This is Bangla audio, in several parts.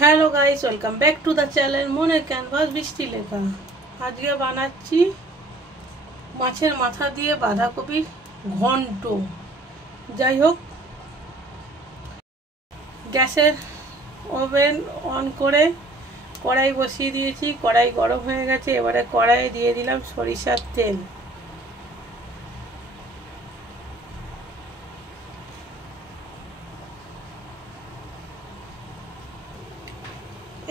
Hello guys, welcome back to the channel মনের ক্যানভাস বৃষ্টি লেখা। আজকে বানাচ্ছি মাছের মাথা দিয়ে বাঁধাকপির ঘন্ট। যাই হোক, গ্যাসের ওভেন অন করে কড়াই বসিয়ে দিয়েছি। কড়াই গরম হয়ে গেছে। এবারে কড়াইয়ে দিয়ে দিলাম সরিষার তেল।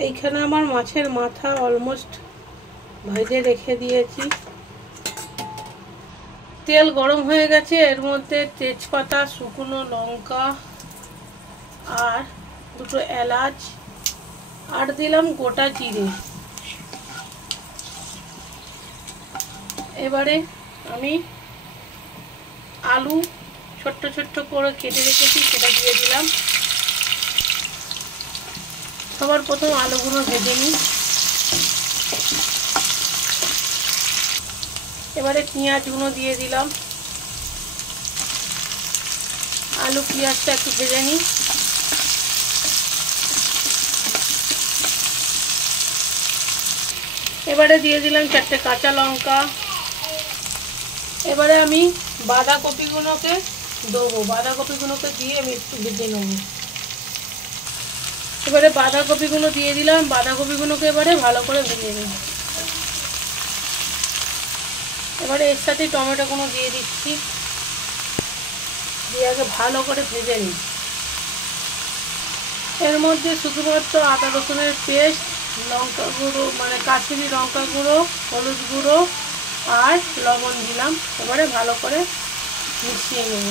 এইখানে আমার মাছের মাথা অলমোস্ট ভেজে রেখে দিয়েছি। তেল গরম হয়ে গেছে। এর মধ্যে তেজপাতা, শুকনো লঙ্কা আর দুটো এলাচ আর দিলাম গোটা জিরে। এবারে আমি আলু ছোট্ট ছোট্ট করে কেটে রেখেছি, সেটা দিয়ে দিলাম। সবার প্রথম আলুগুলো ভেজে নিই। এবারে পেঁয়াজগুলো দিয়ে দিলাম। আলু পেঁয়াজটা একটু ভেজে নিই। এবারে দিয়ে দিলাম 4টে কাঁচা লঙ্কা। এবারে আমি বাঁধাকপিগুলোকে দেবো। বাঁধাকপিগুলোকে দিয়ে আমি একটু ভেজে নেব। এবারে বাঁধাকপিগুলো দিয়ে দিলাম। বাঁধাকপিগুলোকে এবারে ভালো করে ভেজে নিই। এবারে এর সাথে টমেটোগুলো দিয়ে দিচ্ছি, দিয়ে আগে ভালো করে ভেজে নিই। এর মধ্যে শুধুমাত্র আদা রসুনের পেস্ট, লঙ্কা গুঁড়ো মানে কাশ্মীরি লঙ্কা গুঁড়ো, হলুদ গুঁড়ো আর লবণ দিলাম। এবারে ভালো করে মিশিয়ে নেব।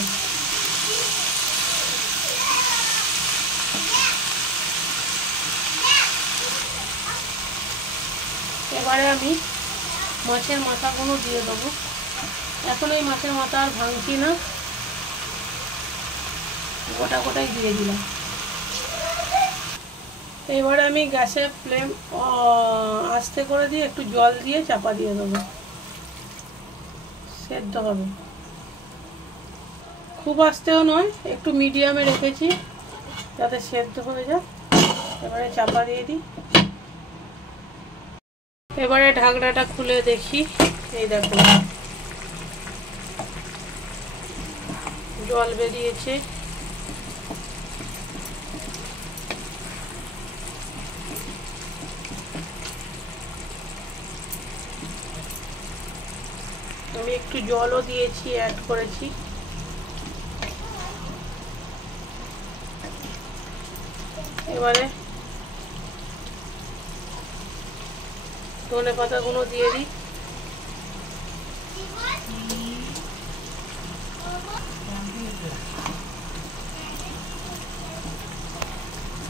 এবারে আমি মাছের মাথাগুলো দিয়ে দেবো। এখন এই মাছের মাথা আর ভাঙছি না, গোটা গোটাই দিয়ে দিলাম। এবারে আমি গ্যাসের ফ্লেম আস্তে করে দিয়ে একটু জল দিয়ে চাপা দিয়ে দেবো। সেদ্ধ হবে, খুব আস্তেও নয়, একটু মিডিয়ামে রেখেছি যাতে সেদ্ধ হয়ে যায়। এবারে চাপা দিয়ে দিই। এবারে ঢাকনাটা খুলে দেখি। এই দেখো, জল বেরিয়েছে। আমি একটু জলও দিয়েছি, অ্যাড করেছি। এবারে ধনে পাতাগুলো দিয়ে দিই।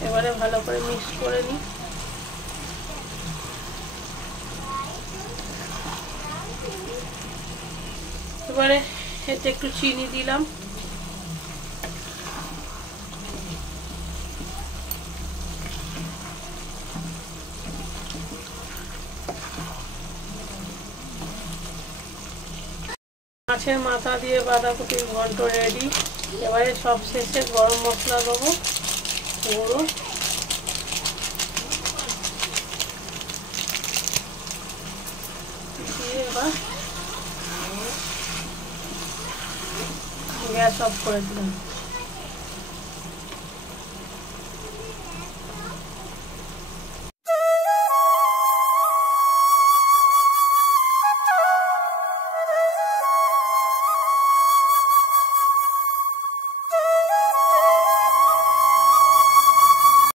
এবারে ভালো করে মিক্স করে নিই। এবারে এতে একটু চিনি দিলাম। মাছের মাথা দিয়ে বাঁধাকপির ঘন্ট রেডি। এবারে সব শেষে গরম মশলা দেবো গুঁড়ো। দিয়ে এবার গ্যাস অফ করে দিলাম।